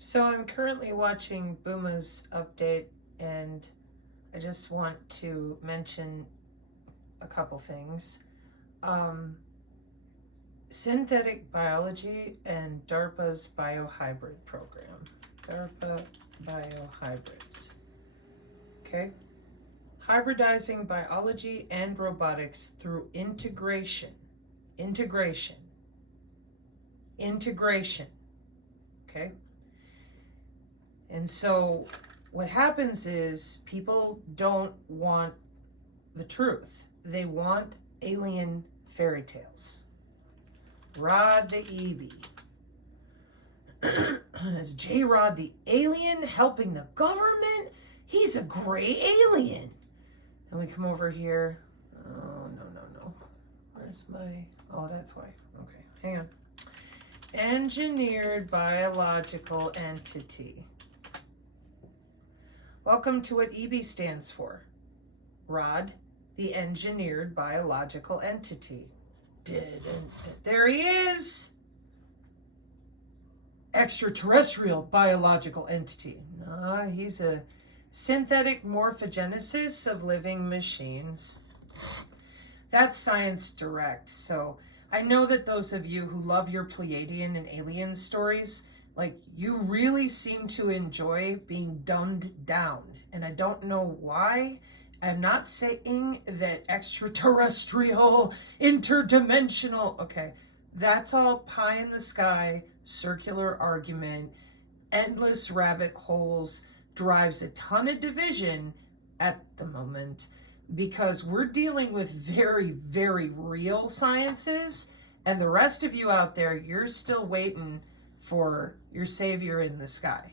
So I'm currently watching Booma's update, and I just want to mention a couple things. Um, Synthetic biology and DARPA's biohybrid program. DARPA biohybrids. Okay? Hybridizing biology and robotics through integration. Integration. Integration. Okay? And so what happens is people don't want the truth. They want alien fairy tales. Rod the EB. Is J-Rod the alien helping the government? He's a gray alien. And we come over here. Oh, no. Where's my... Oh, that's why. Okay, hang on. Engineered biological entity. Welcome to what EB stands for. Rod, the engineered biological entity. There he is! Extraterrestrial biological entity. He's a synthetic morphogenesis of living machines. That's science direct. So I know that those of you who love your Pleiadian and alien stories, you really seem to enjoy being dumbed down. And I don't know why. I'm not saying that extraterrestrial, interdimensional, okay, that's all pie in the sky, circular argument, endless rabbit holes, drives a ton of division at the moment because we're dealing with very, very real sciences, and the rest of you out there, you're still waiting for your savior in the sky,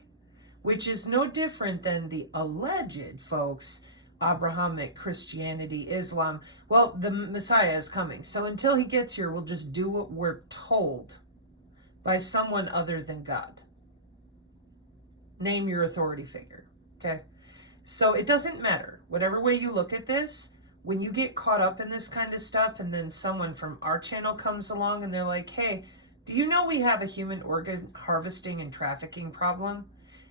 which is no different than the alleged folks, Abrahamic Christianity, Islam. Well, the Messiah is coming. So until he gets here, we'll just do what we're told by someone other than God. Name your authority figure, okay? So it doesn't matter. Whatever way you look at this, when you get caught up in this kind of stuff and then someone from our channel comes along and they're like, hey, do you know we have a human organ harvesting and trafficking problem?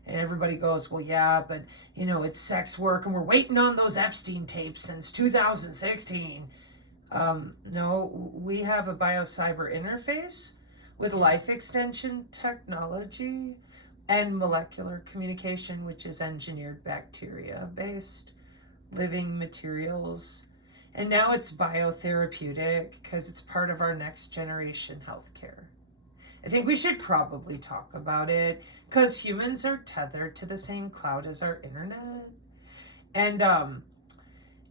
And everybody goes, well, yeah, but, it's sex work, and we're waiting on those Epstein tapes since 2016. No, we have a biocyber interface with life extension technology and molecular communication, which is engineered bacteria-based living materials. And now it's biotherapeutic because it's part of our next generation healthcare. I think we should probably talk about it because humans are tethered to the same cloud as our internet. And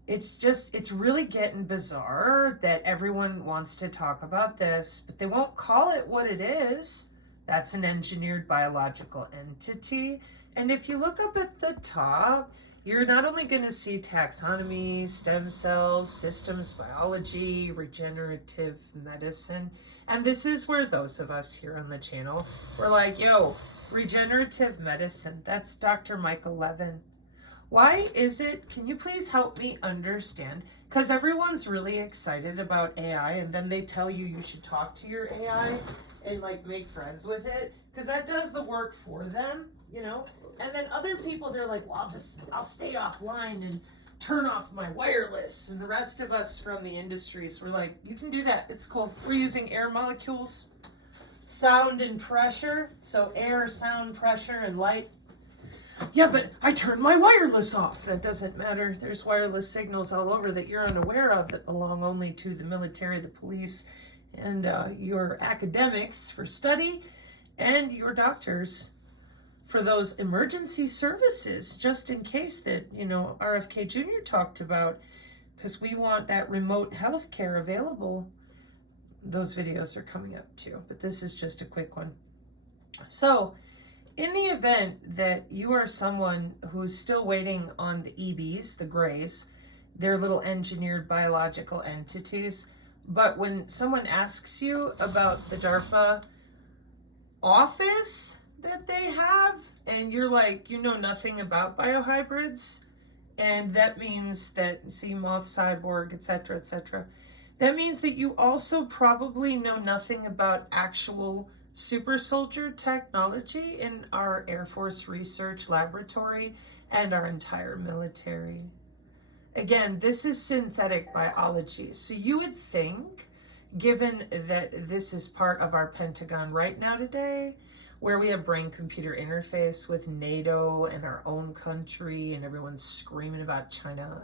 it's really getting bizarre that everyone wants to talk about this, but they won't call it what it is. That's an engineered biological entity. And if you look up at the top, you're not only going to see taxonomy, stem cells, systems biology, regenerative medicine. And this is where those of us here on the channel, we're like, yo, regenerative medicine, that's Dr. Michael Levin. Why is it, can you please help me understand? Because everyone's really excited about AI, and then they tell you should talk to your AI and make friends with it, because that does the work for them, And then other people, they're like, well, I'll stay offline and turn off my wireless. And the rest of us from the industries, we're like, you can do that. It's cool. We're using air molecules, sound and pressure. So air, sound, pressure, and light. Yeah, but I turned my wireless off. That doesn't matter. There's wireless signals all over that you're unaware of that belong only to the military, the police, and your academics for study, and your doctors for those emergency services, just in case that, RFK Jr. talked about, because we want that remote health care available. Those videos are coming up too, but this is just a quick one. So in the event that you are someone who's still waiting on the EBs, the grays, they're little engineered biological entities, but when someone asks you about the DARPA office that they have, and you're like, you know nothing about biohybrids, and that means that, see, moth, cyborg, etc., that means that you also probably know nothing about actual super soldier technology in our Air Force Research Laboratory and our entire military. Again, this is synthetic biology. So you would think, given that this is part of our Pentagon right now today, where we have brain-computer interface with NATO and our own country and everyone's screaming about China,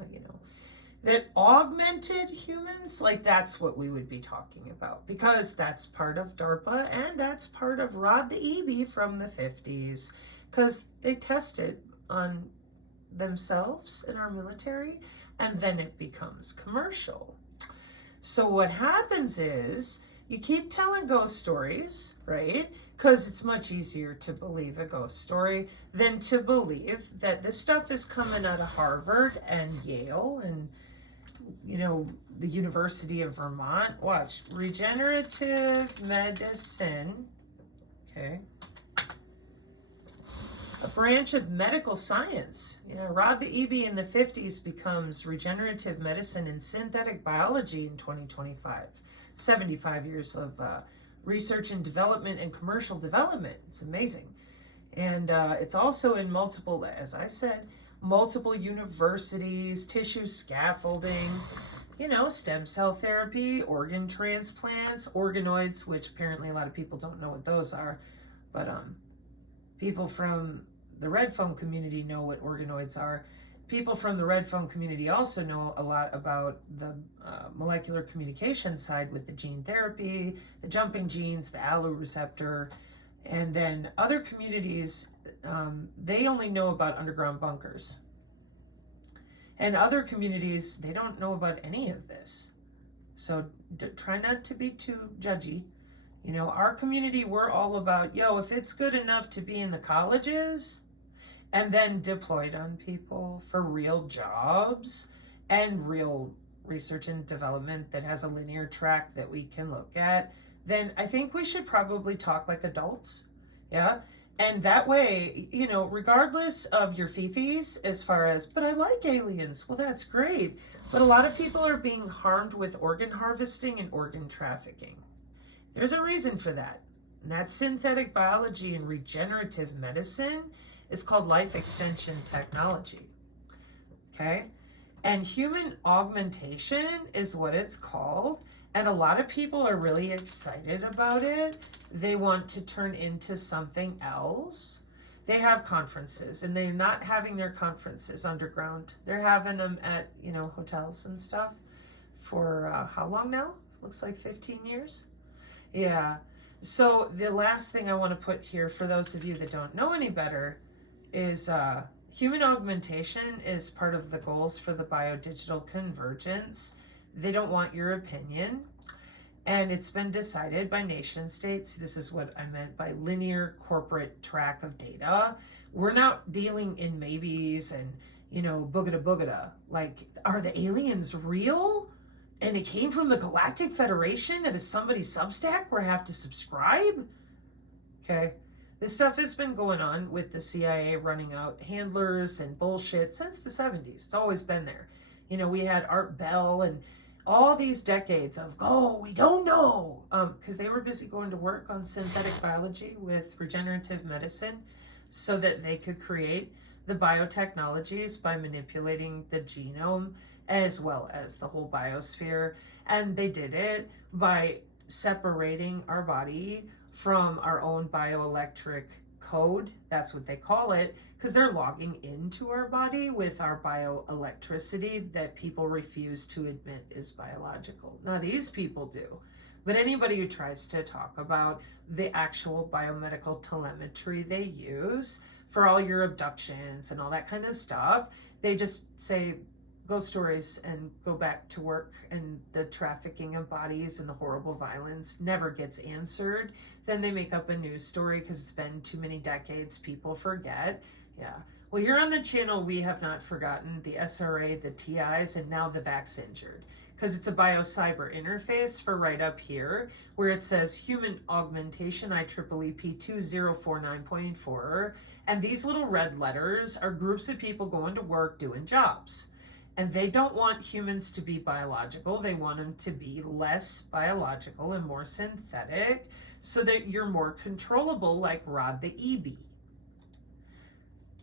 that augmented humans, like that's what we would be talking about, because that's part of DARPA and that's part of Rod the EB from the 50s, because they tested on themselves in our military and then it becomes commercial. So what happens is you keep telling ghost stories, right? Because it's much easier to believe a ghost story than to believe that this stuff is coming out of Harvard and Yale and the University of Vermont. Watch, regenerative medicine, okay, a branch of medical science. Rod the EB in the 50s becomes regenerative medicine and synthetic biology in 2025. 75 years of research and development and commercial development. It's amazing. And it's also in multiple, as I said, multiple universities, tissue scaffolding, stem cell therapy, organ transplants, organoids, which apparently a lot of people don't know what those are, but people from the red phone community know what organoids are. People from the red phone community also know a lot about the molecular communication side with the gene therapy, the jumping genes, the allo receptor, and then other communities, they only know about underground bunkers. And other communities, they don't know about any of this. So try not to be too judgy. Our community, we're all about, if it's good enough to be in the colleges and then deployed on people for real jobs and real research and development that has a linear track that we can look at, then I think we should probably talk like adults. Yeah. And that way, regardless of your fifis as far as, but I like aliens. Well, that's great. But a lot of people are being harmed with organ harvesting and organ trafficking. There's a reason for that. And that's synthetic biology and regenerative medicine is called life extension technology. Okay? And human augmentation is what it's called. And a lot of people are really excited about it. They want to turn into something else. They have conferences, and they're not having their conferences underground. They're having them at, hotels and stuff for how long now? Looks like 15 years. Yeah. So the last thing I want to put here for those of you that don't know any better is human augmentation is part of the goals for the BioDigital Convergence. They don't want your opinion. And it's been decided by nation states. This is what I meant by linear corporate track of data. We're not dealing in maybes and, boogada boogada. Like, are the aliens real? And it came from the Galactic Federation and is somebody's Substack where I have to subscribe? Okay. This stuff has been going on with the CIA running out handlers and bullshit since the 70s. It's always been there. We had Art Bell and all these decades of, we don't know, because they were busy going to work on synthetic biology with regenerative medicine so that they could create the biotechnologies by manipulating the genome as well as the whole biosphere. And they did it by separating our body from our own bioelectric code. That's what they call it, because they're logging into our body with our bioelectricity that people refuse to admit is biological. Now, these people do. But anybody who tries to talk about the actual biomedical telemetry they use for all your abductions and all that kind of stuff, they just say ghost stories and go back to work, and the trafficking of bodies and the horrible violence never gets answered. Then they make up a news story because it's been too many decades, people forget. Yeah. Well, here on the channel, we have not forgotten the SRA, the TIs, and now the Vax Injured, because it's a biocyber interface for right up here where it says human augmentation IEEE P2049.4, and these little red letters are groups of people going to work doing jobs. And they don't want humans to be biological. They want them to be less biological and more synthetic so that you're more controllable like Rod the EB.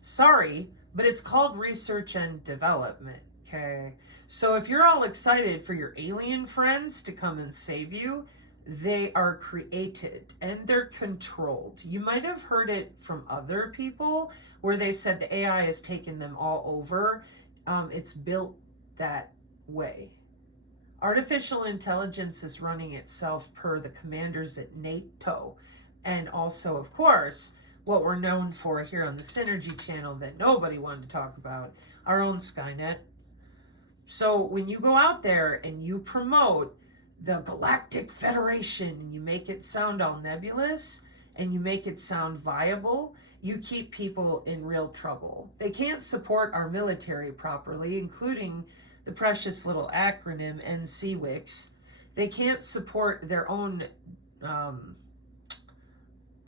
Sorry, but it's called research and development, okay? So if you're all excited for your alien friends to come and save you, they are created and they're controlled. You might have heard it from other people where they said the AI has taken them all over. It's built that way. Artificial intelligence is running itself per the commanders at NATO. And also, of course, what we're known for here on the Synergy channel that nobody wanted to talk about, our own Skynet. So when you go out there and you promote the Galactic Federation and you make it sound all nebulous and you make it sound viable, you keep people in real trouble. They can't support our military properly, including the precious little acronym NCWICS. They can't support their own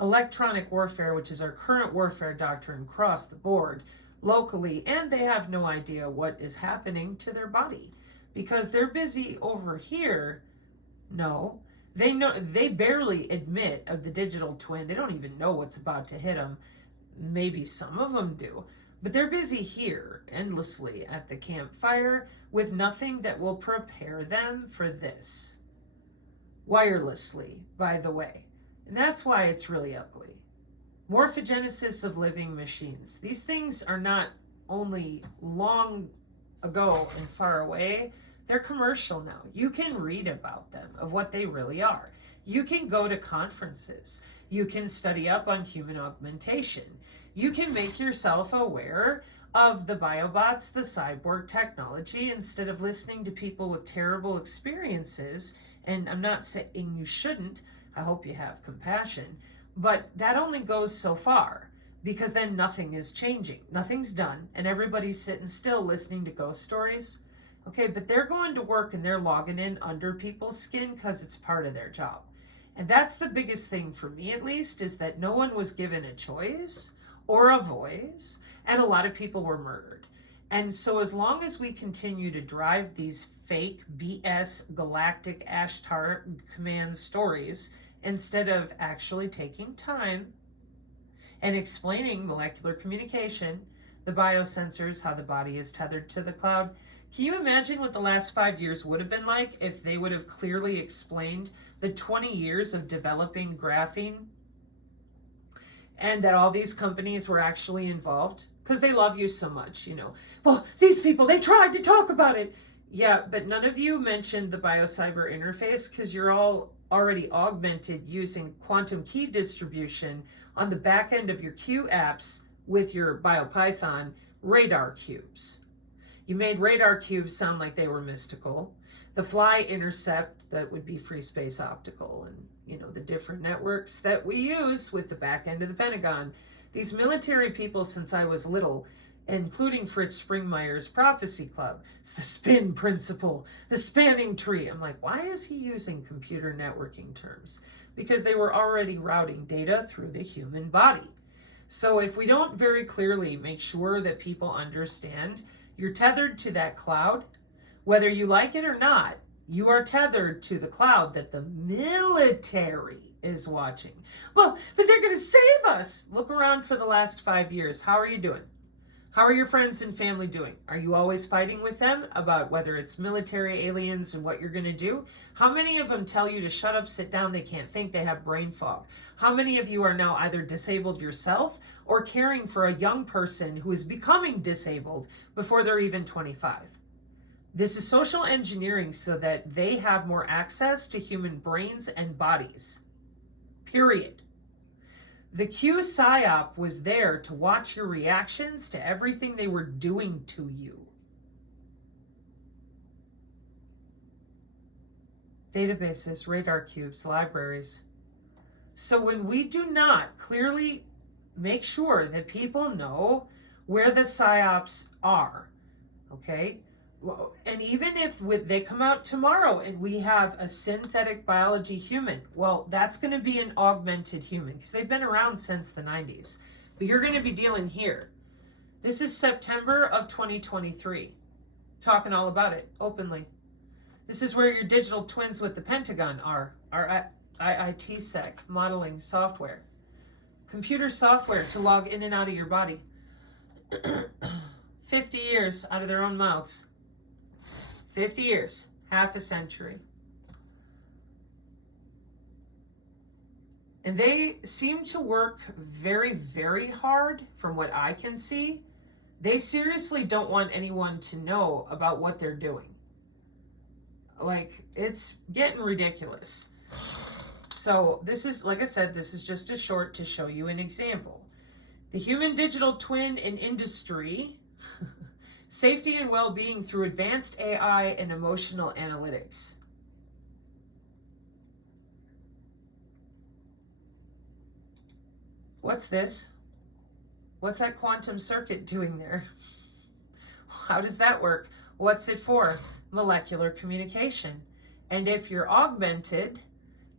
electronic warfare, which is our current warfare doctrine across the board, locally, and they have no idea what is happening to their body because they're busy over here. No, they barely admit of the digital twin. They don't even know what's about to hit them. Maybe some of them do, but they're busy here endlessly at the campfire with nothing that will prepare them for this. Wirelessly, by the way. And that's why it's really ugly. Morphogenesis of living machines. These things are not only long ago and far away, they're commercial now. You can read about them, of what they really are. You can go to conferences. You can study up on human augmentation. You can make yourself aware of the biobots, the cyborg technology, instead of listening to people with terrible experiences. And I'm not saying you shouldn't. I hope you have compassion. But that only goes so far, because then nothing is changing. Nothing's done, and everybody's sitting still listening to ghost stories. Okay, but they're going to work and they're logging in under people's skin because it's part of their job. And that's the biggest thing for me, at least, is that no one was given a choice or a voice, and a lot of people were murdered. And so as long as we continue to drive these fake BS galactic Ashtar command stories, instead of actually taking time and explaining molecular communication, the biosensors, how the body is tethered to the cloud. Can you imagine what the last 5 years would have been like if they would have clearly explained the 20 years of developing graphene and that all these companies were actually involved? Because they love you so much, you know. Well, these people, they tried to talk about it. Yeah, but none of you mentioned the biocyber interface because you're all already augmented using quantum key distribution on the back end of your Q apps with your BioPython radar cubes. You made radar cubes sound like they were mystical. The fly intercept, that would be free space optical, and you know the different networks that we use with the back end of the Pentagon. These military people since I was little, including Fritz Springmeier's Prophecy Club, it's the spin principle, the spanning tree. I'm like, why is he using computer networking terms? Because they were already routing data through the human body. So if we don't very clearly make sure that people understand you're tethered to that cloud, whether you like it or not, you are tethered to the cloud that the military is watching. Well, but they're going to save us. Look around for the last 5 years. How are you doing? How are your friends and family doing? Are you always fighting with them about whether it's military, aliens, and what you're going to do? How many of them tell you to shut up, sit down, they can't think, they have brain fog? How many of you are now either disabled yourself or caring for a young person who is becoming disabled before they're even 25? This is social engineering so that they have more access to human brains and bodies. Period. The Q PSYOP was there to watch your reactions to everything they were doing to you. Databases, radar cubes, libraries. So when we do not clearly make sure that people know where the PSYOPs are, okay? And even if they come out tomorrow and we have a synthetic biology human, well, that's going to be an augmented human because they've been around since the 90s. But you're going to be dealing here. This is September of 2023. Talking all about it openly. This is where your digital twins with the Pentagon are at. IITsec modeling software. Computer software to log in and out of your body. 50 years out of their own mouths. 50 years, half a century. And they seem to work very, very hard from what I can see. They seriously don't want anyone to know about what they're doing. Like, it's getting ridiculous. So this is, like I said, this is just a short to show you an example. The human digital twin in industry, safety and well-being through advanced AI and emotional analytics. What's this? What's that quantum circuit doing there? How does that work? What's it for? Molecular communication. And if you're augmented,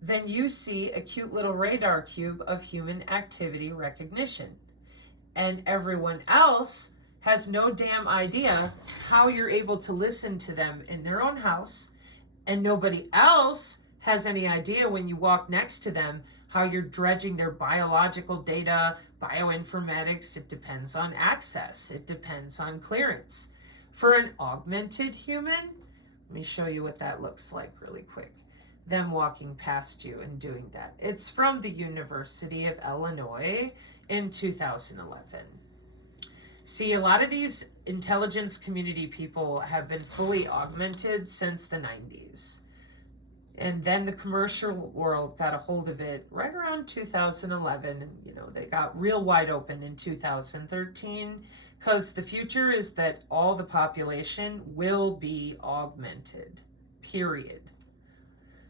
then you see a cute little radar cube of human activity recognition. And everyone else has no damn idea how you're able to listen to them in their own house, and nobody else has any idea when you walk next to them how you're dredging their biological data, bioinformatics. It depends on access. It depends on clearance. For an augmented human, let me show you what that looks like really quick. Them walking past you and doing that. It's from the University of Illinois in 2011. See, a lot of these intelligence community people have been fully augmented since the 90s. And then the commercial world got a hold of it right around 2011. And, they got real wide open in 2013, because the future is that all the population will be augmented, period.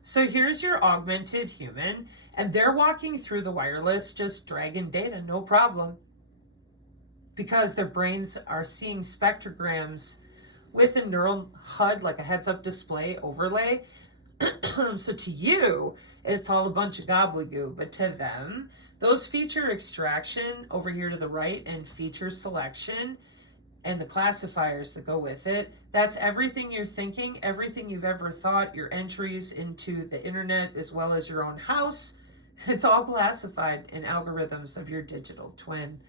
So here's your augmented human, and they're walking through the wireless, just dragging data, no problem. Because their brains are seeing spectrograms with a neural HUD, like a heads-up display overlay. So to you, it's all a bunch of gobbledygook, but to them, those feature extraction over here to the right and feature selection and the classifiers that go with it, that's everything you're thinking, everything you've ever thought, your entries into the internet as well as your own house. It's all classified in algorithms of your digital twin.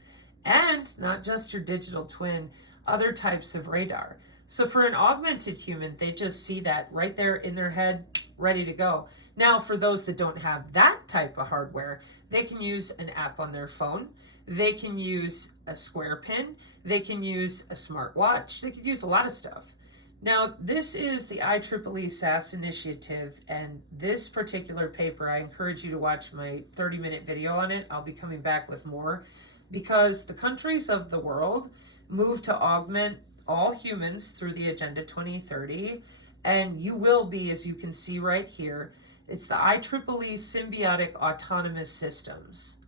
And not just your digital twin, other types of radar. So for an augmented human, they just see that right there in their head, ready to go. Now, for those that don't have that type of hardware, they can use an app on their phone. They can use a square pin. They can use a smartwatch. They could use a lot of stuff. Now, this is the IEEE SAS initiative, and this particular paper, I encourage you to watch my 30-minute video on it. I'll be coming back with more, because the countries of the world move to augment all humans through the Agenda 2030, and you will be, as you can see right here, it's the IEEE Symbiotic Autonomous Systems.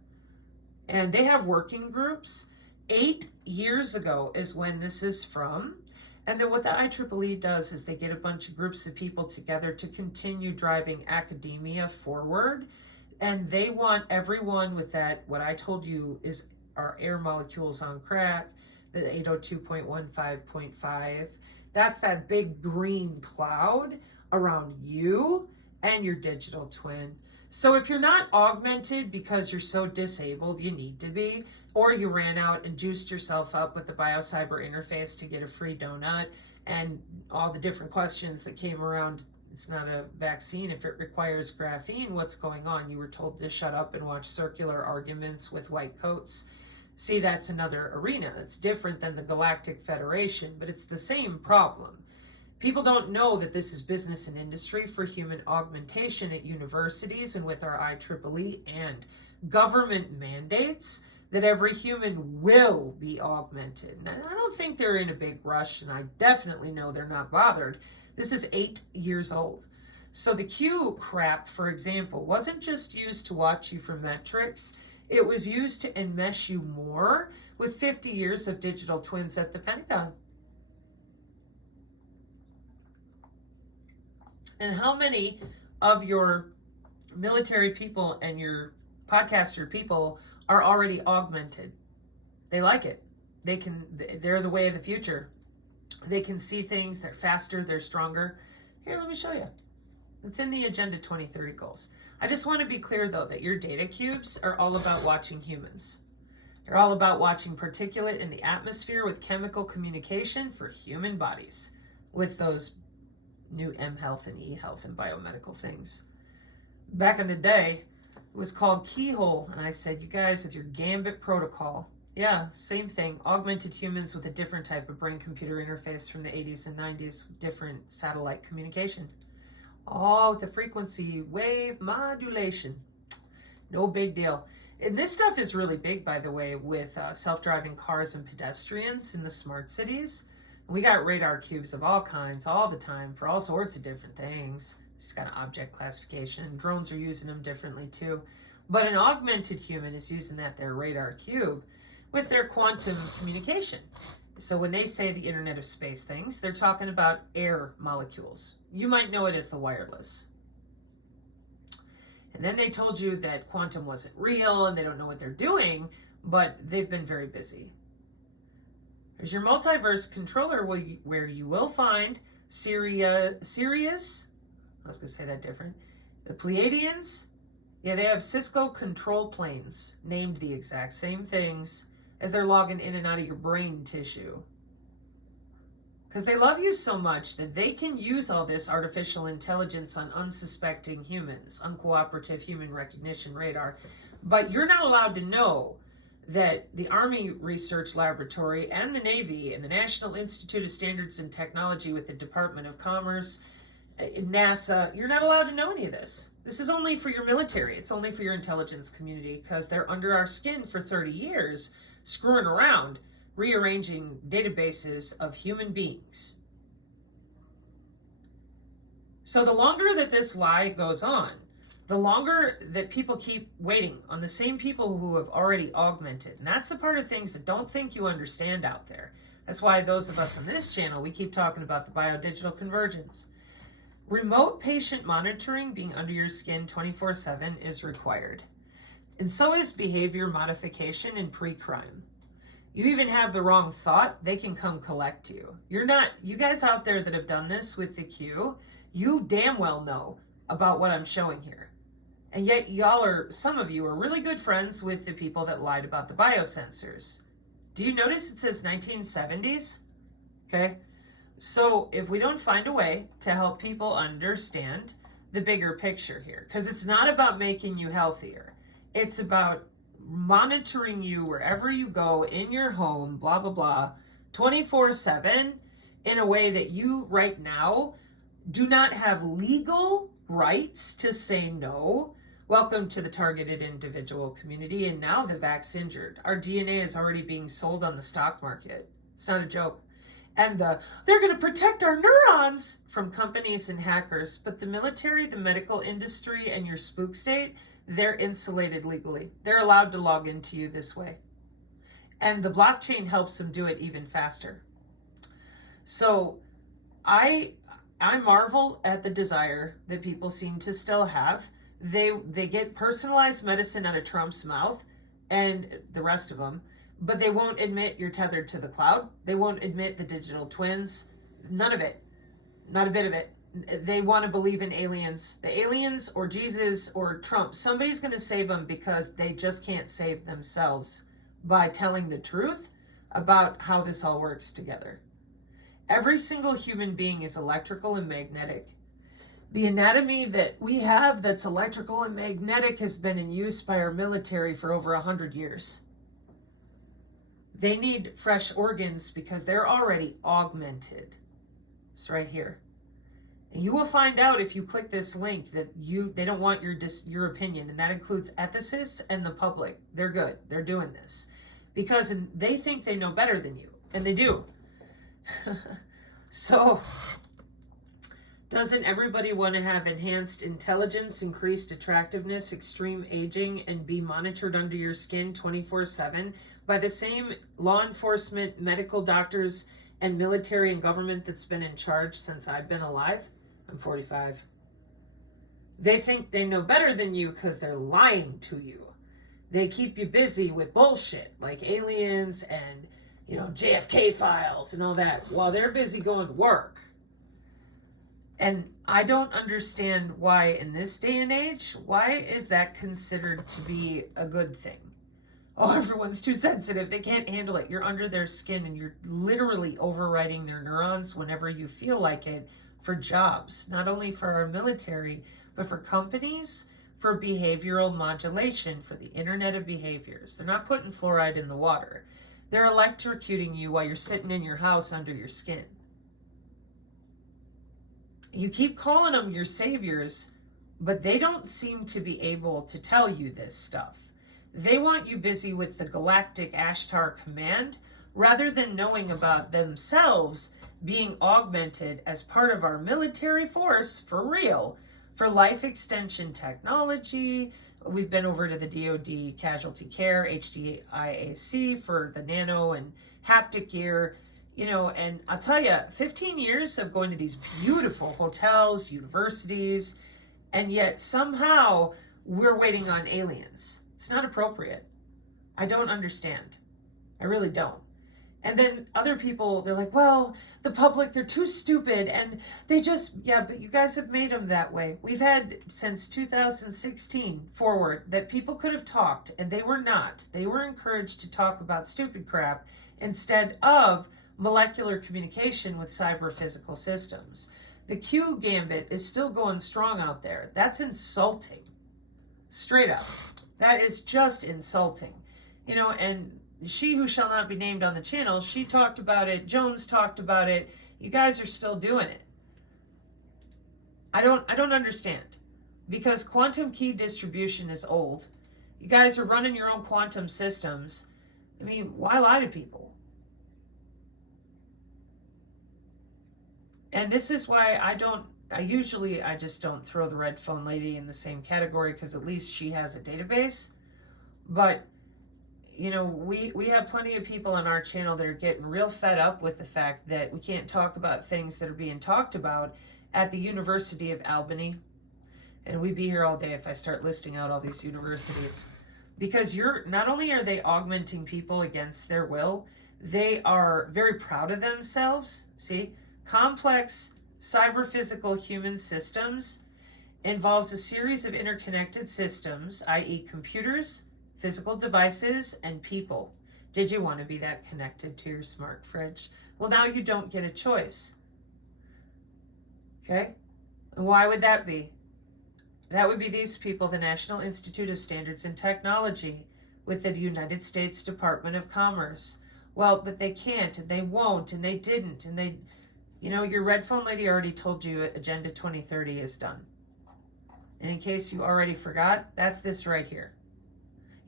And they have working groups. 8 years ago is when this is from. And then what the IEEE does is they get a bunch of groups of people together to continue driving academia forward. And they want everyone with that, what I told you is our air molecules on crack, the 802.15.5. That's that big green cloud around you and your digital twin. So if you're not augmented because you're so disabled you need to be, or you ran out and juiced yourself up with the BioCyber interface to get a free donut and all the different questions that came around, it's not a vaccine if it requires graphene, what's going on? You were told to shut up and watch circular arguments with white coats. See, that's another arena. It's different than the Galactic Federation, but it's the same problem. People don't know that this is business and industry for human augmentation at universities and with our IEEE and government mandates that every human will be augmented. Now, I don't think they're in a big rush, and I definitely know they're not bothered. This is 8 years old. So the Q crap, for example, wasn't just used to watch you for metrics. It was used to enmesh you more with 50 years of digital twins at the Pentagon. And how many of your military people and your podcaster people are already augmented? They like it. They're the way of the future. They can see things, they're faster, they're stronger. Here, let me show you. It's in the Agenda 2030 goals. I just want to be clear, though, that your data cubes are all about watching humans. They're all about watching particulate in the atmosphere with chemical communication for human bodies with those new M health and E health and biomedical things. Back in the day, it was called Keyhole, and I said, you guys, with your Gambit protocol, yeah, same thing, augmented humans with a different type of brain-computer interface from the 80s and 90s, different satellite communication. All with the frequency wave modulation. No big deal. And this stuff is really big, by the way, with self-driving cars and pedestrians in the smart cities. We got radar cubes of all kinds all the time for all sorts of different things. It's got an object classification. Drones are using them differently too. But an augmented human is using their radar cube with their quantum communication. So when they say the Internet of Space things, they're talking about air molecules. You might know it as the wireless. And then they told you that quantum wasn't real and they don't know what they're doing, but they've been very busy. There's your multiverse controller where you will find Sirius, I was going to say that different, the Pleiadians, yeah, they have Cisco control planes named the exact same things as they're logging in and out of your brain tissue. Because they love you so much that they can use all this artificial intelligence on unsuspecting humans, uncooperative human recognition radar. But you're not allowed to know that the Army Research Laboratory and the Navy and the National Institute of Standards and Technology with the Department of Commerce, NASA, you're not allowed to know any of this. This is only for your military. It's only for your intelligence community because they're under our skin for 30 years, screwing around, rearranging databases of human beings. So the longer that this lie goes on, the longer that people keep waiting on the same people who have already augmented. And that's the part of things that don't think you understand out there. That's why those of us on this channel, we keep talking about the BioDigital Convergence. Remote patient monitoring, being under your skin 24/7, is required. And so is behavior modification and pre-crime. You even have the wrong thought, they can come collect you. You guys out there that have done this with the Q, you damn well know about what I'm showing here. And yet some of you are really good friends with the people that lied about the biosensors. Do you notice it says 1970s? Okay. So if we don't find a way to help people understand the bigger picture here, because it's not about making you healthier. It's about monitoring you wherever you go in your home, blah, blah, blah, 24/7 in a way that you right now do not have legal rights to say no. Welcome to the targeted individual community and now the vax injured. Our DNA is already being sold on the stock market. It's not a joke. And they're going to protect our neurons from companies and hackers. But the military, the medical industry, and your spook state, they're insulated legally. They're allowed to log into you this way. And the blockchain helps them do it even faster. So I marvel at the desire that people seem to still have. They get personalized medicine out of Trump's mouth and the rest of them, but they won't admit you're tethered to the cloud. They won't admit the digital twins. None of it. Not a bit of it. They want to believe in aliens. The aliens or Jesus or Trump. Somebody's going to save them because they just can't save themselves by telling the truth about how this all works together. Every single human being is electrical and magnetic. The anatomy that we have that's electrical and magnetic has been in use by our military for over 100 years. They need fresh organs because they're already augmented. It's right here. And you will find out if you click this link that they don't want your opinion, and that includes ethicists and the public. They're good. They're doing this because they think they know better than you, and they do. So, doesn't everybody want to have enhanced intelligence, increased attractiveness, extreme aging, and be monitored under your skin 24/7 by the same law enforcement, medical doctors, and military and government that's been in charge since I've been alive? I'm 45. They think they know better than you because they're lying to you. They keep you busy with bullshit like aliens and, JFK files and all that while they're busy going to work. And I don't understand why in this day and age, why is that considered to be a good thing? Oh, everyone's too sensitive. They can't handle it. You're under their skin and you're literally overriding their neurons whenever you feel like it for jobs, not only for our military, but for companies, for behavioral modulation, for the Internet of Behaviors. They're not putting fluoride in the water. They're electrocuting you while you're sitting in your house under your skin. You keep calling them your saviors, but they don't seem to be able to tell you this stuff. They want you busy with the Galactic Ashtar Command rather than knowing about themselves being augmented as part of our military force for real, for life extension technology. We've been over to the DoD Casualty Care, HDIAC, for the nano and haptic gear. You know, and I'll tell you, 15 years of going to these beautiful hotels, universities, and yet somehow we're waiting on aliens. It's not appropriate. I don't understand. I really don't. And then other people, they're like, well, the public, they're too stupid. And they just, yeah, but you guys have made them that way. We've had since 2016 forward that people could have talked, and they were not. They were encouraged to talk about stupid crap instead of molecular communication with cyber physical systems. The Q gambit is still going strong out there. That's insulting. Straight up. That is just insulting. You know, and she who shall not be named on the channel, she talked about it. Jones talked about it. You guys are still doing it. I don't understand. Because quantum key distribution is old. You guys are running your own quantum systems. I mean, why lie to people? And this is why I just don't throw the red phone lady in the same category, because at least she has a database. But, you know, we have plenty of people on our channel that are getting real fed up with the fact that we can't talk about things that are being talked about at the University of Albany. And we'd be here all day if I start listing out all these universities. Because not only are they augmenting people against their will, they are very proud of themselves. See? Complex cyber-physical human systems involves a series of interconnected systems, i.e. computers, physical devices, and people. Did you want to be that connected to your smart fridge? Well, now you don't get a choice. Okay? And why would that be? That would be these people, the National Institute of Standards and Technology, with the United States Department of Commerce. Well, but they can't, and they won't, and they didn't, and they... You know, your red phone lady already told you Agenda 2030 is done. And in case you already forgot, that's this right here.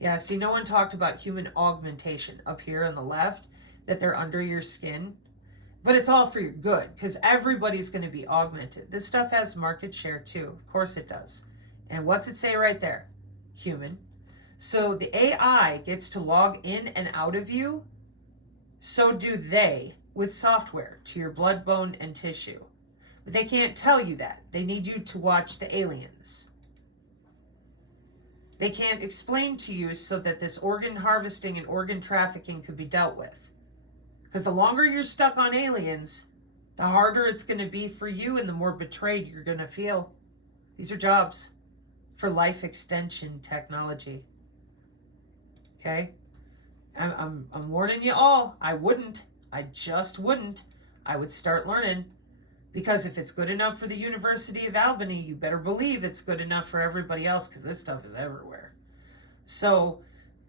Yeah, see, no one talked about human augmentation up here on the left, that they're under your skin. But it's all for your good, because everybody's going to be augmented. This stuff has market share too. Of course it does. And what's it say right there? Human. So the AI gets to log in and out of you. So do they with software to your blood, bone, and tissue. But they can't tell you that. They need you to watch the aliens. They can't explain to you so that this organ harvesting and organ trafficking could be dealt with. Because the longer you're stuck on aliens, the harder it's going to be for you and the more betrayed you're going to feel. These are jobs for life extension technology. Okay? I'm warning you all. I just wouldn't. I would start learning. Because if it's good enough for the University of Albany, you better believe it's good enough for everybody else, because this stuff is everywhere. So,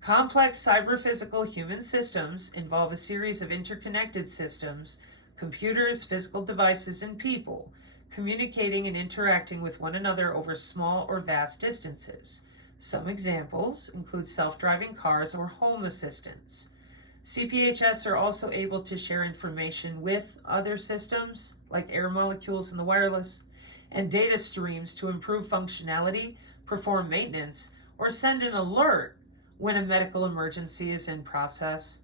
complex cyber-physical human systems involve a series of interconnected systems, computers, physical devices, and people, communicating and interacting with one another over small or vast distances. Some examples include self-driving cars or home assistants. CPHS are also able to share information with other systems, like air molecules in the wireless, and data streams to improve functionality, perform maintenance, or send an alert when a medical emergency is in process.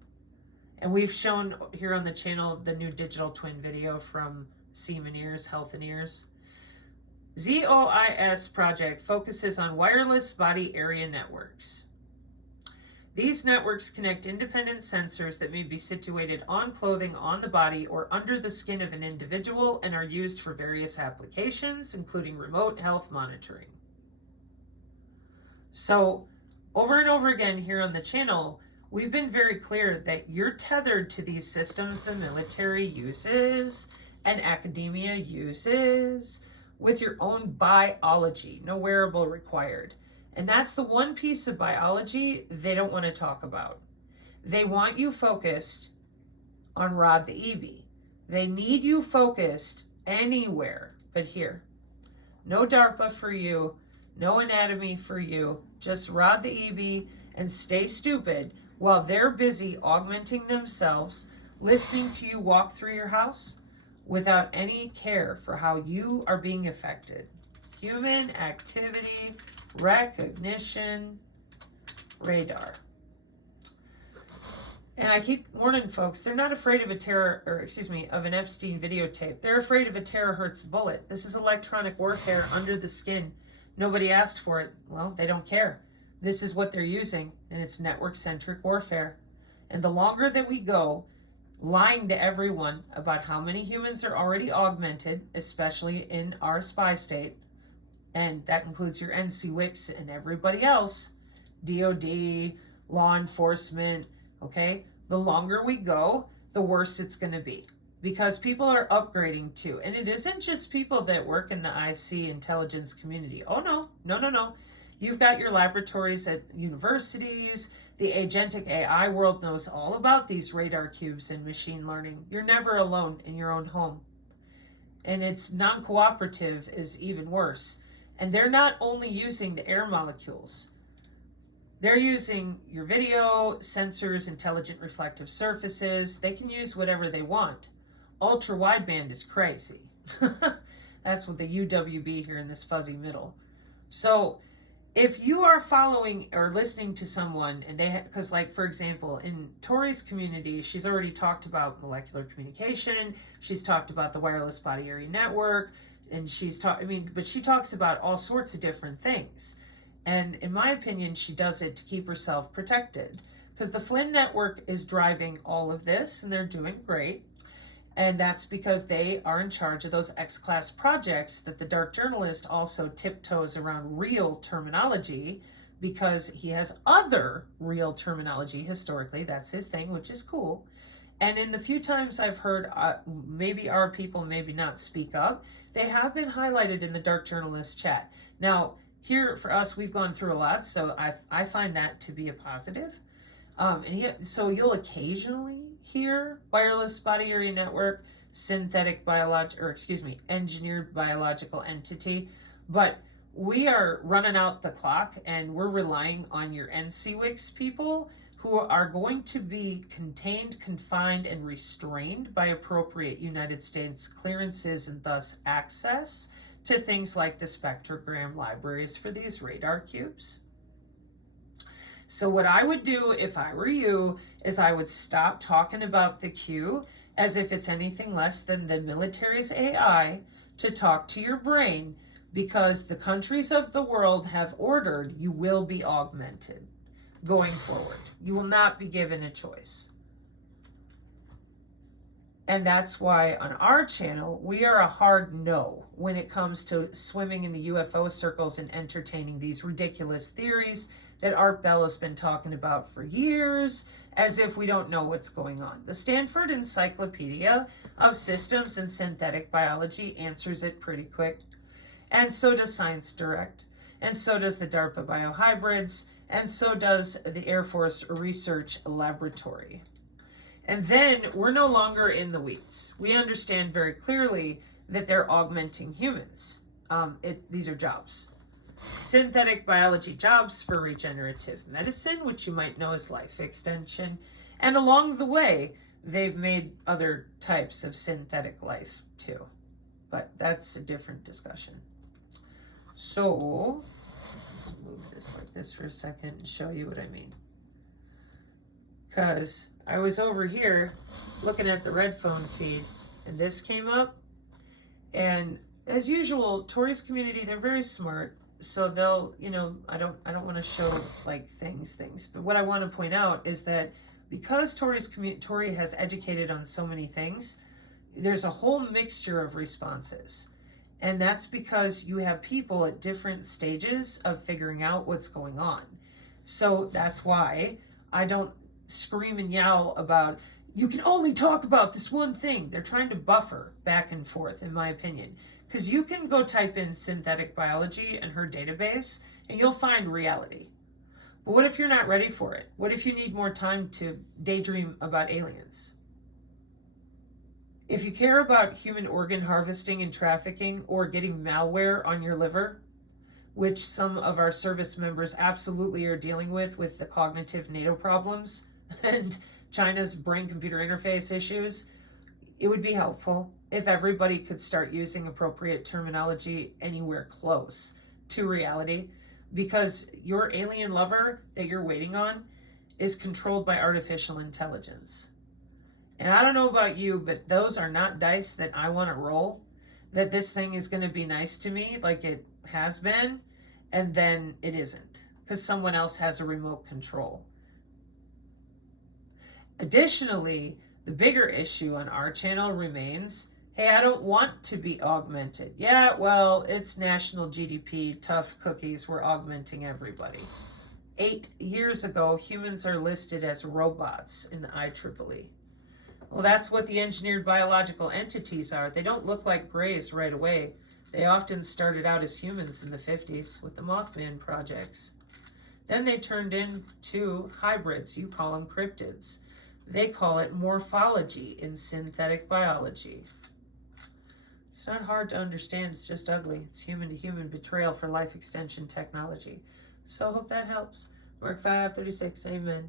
And we've shown here on the channel the new digital twin video from Seaman Ears, Health and Ears. ZOIS project focuses on wireless body area networks. These networks connect independent sensors that may be situated on clothing, on the body, or under the skin of an individual and are used for various applications, including remote health monitoring. So, over and over again here on the channel, we've been very clear that you're tethered to these systems the military uses and academia uses with your own biology, no wearable required. And that's the one piece of biology they don't want to talk about. They want you focused on Rod the EB. They need you focused anywhere but here. No DARPA for you, no anatomy for you, just Rod the EB and stay stupid while they're busy augmenting themselves, listening to you walk through your house without any care for how you are being affected. Human activity recognition radar. And I keep warning folks, they're not afraid of of an Epstein videotape. They're afraid of a terahertz bullet. This is electronic warfare under the skin. Nobody asked for it. Well, they don't care. This is what they're using, and it's network-centric warfare. And the longer that we go lying to everyone about how many humans are already augmented, especially in our spy state, and that includes your NCWICs and everybody else, DOD, law enforcement, okay? The longer we go, the worse it's going to be. Because people are upgrading too. And it isn't just people that work in the IC intelligence community. Oh, no. You've got your laboratories at universities. The agentic AI world knows all about these radar cubes and machine learning. You're never alone in your own home. And it's non-cooperative is even worse. And they're not only using the air molecules. They're using your video, sensors, intelligent reflective surfaces. They can use whatever they want. Ultra wideband is crazy. That's what the UWB here in this fuzzy middle. So if you are following or listening to someone and because like, for example, in Tori's community, she's already talked about molecular communication. She's talked about the wireless body area network. And she talks about all sorts of different things. And in my opinion, she does it to keep herself protected. Because the Flynn network is driving all of this, and they're doing great. And that's because they are in charge of those X-class projects that the dark journalist also tiptoes around real terminology because he has other real terminology historically. That's his thing, which is cool. And in the few times I've heard maybe our people maybe not speak up, they have been highlighted in the Dark Journalist chat. Now, here for us, we've gone through a lot, so I find that to be a positive. So you'll occasionally hear wireless body area network, engineered biological entity, but we are running out the clock and we're relying on your NCWICs people who are going to be contained, confined, and restrained by appropriate United States clearances and thus access to things like the spectrogram libraries for these radar cubes. So what I would do if I were you is I would stop talking about the Q as if it's anything less than the military's AI to talk to your brain, because the countries of the world have ordered you will be augmented going forward. You will not be given a choice. And that's why on our channel, we are a hard no when it comes to swimming in the UFO circles and entertaining these ridiculous theories that Art Bell has been talking about for years, as if we don't know what's going on. The Stanford Encyclopedia of Systems and Synthetic Biology answers it pretty quick. And so does Science Direct. And so does the DARPA Biohybrids. And so does the Air Force Research Laboratory. And then we're no longer in the weeds. We understand very clearly that they're augmenting humans. These are jobs. Synthetic biology jobs for regenerative medicine, which you might know as life extension. And along the way, they've made other types of synthetic life too. But that's a different discussion. So, let's move this like this for a second and show you what I mean. Because I was over here looking at the red phone feed and this came up. And as usual, Tori's community, they're very smart. so they'll, I don't want to show like things, but what I want to point out is that because Tori has educated on so many things, there's a whole mixture of responses. And that's because you have people at different stages of figuring out what's going on. So that's why I don't scream and yell about, you can only talk about this one thing. They're trying to buffer back and forth, in my opinion. Because you can go type in synthetic biology in her database and you'll find reality. But what if you're not ready for it? What if you need more time to daydream about aliens? If you care about human organ harvesting and trafficking or getting malware on your liver, which some of our service members absolutely are dealing with the cognitive NATO problems and China's brain-computer interface issues, it would be helpful if everybody could start using appropriate terminology anywhere close to reality, because your alien lover that you're waiting on is controlled by artificial intelligence. And I don't know about you, but those are not dice that I want to roll, that this thing is going to be nice to me like it has been, and then it isn't, because someone else has a remote control. Additionally, the bigger issue on our channel remains, hey, I don't want to be augmented. Yeah, well, it's national GDP, tough cookies, we're augmenting everybody. 8 years ago, humans are listed as robots in the IEEE. Well, that's what the engineered biological entities are. They don't look like grays right away. They often started out as humans in the 50s with the Mothman projects. Then they turned into hybrids. You call them cryptids. They call it morphology in synthetic biology. It's not hard to understand. It's just ugly. It's human-to-human betrayal for life extension technology. So I hope that helps. Mark 5:36. Amen.